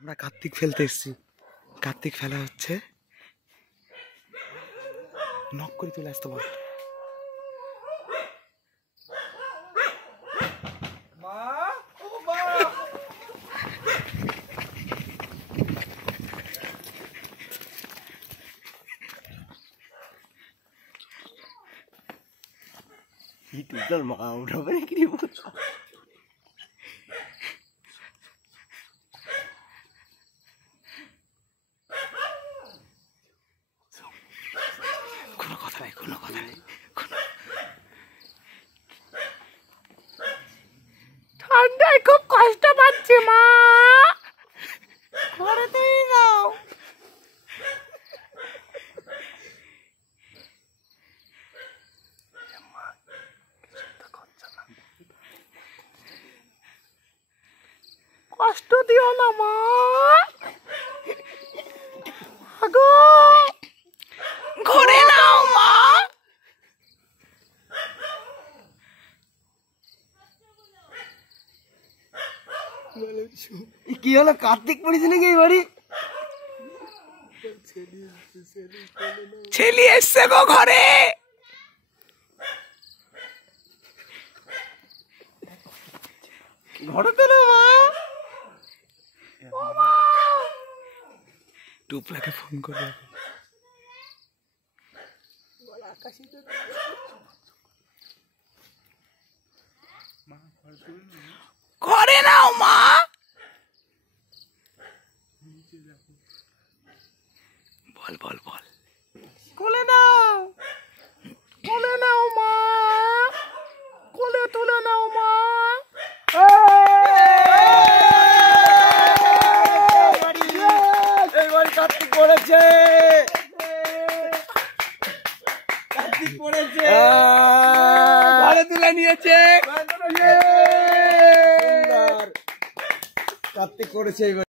আমরা কার্তিক ফেলতে এসেছি, কার্তিক ফেলা হচ্ছে। নক করে চলে আসতে বল। Itulah mau berapa nih kini buat? কোনো কথা নাই, কোনো কথা নাই। ঠান্ডায় খুব কষ্ট পাচ্ছি মা, ঘরেতেই নাও। কষ্ট দিও না মা, আগো ঘরে নাও মা। কি হলো, কার্তিক পড়েছে নাকি এই বাড়ি? ছেলে এসছে গো ঘরে। ঘরে তো না মা, টুপলাকে ফোন করে ঘরে নাও মা। বল বল বল, কোলে নাও, কোলে নাও মা, কোলে তুলে নাও মা। এই বাড়ি কার্তিক পড়েছে, কার্তিক পড়েছে, ঘরে তুলে নিয়েছে। কার্তিক পড়েছে এই বাড়ি।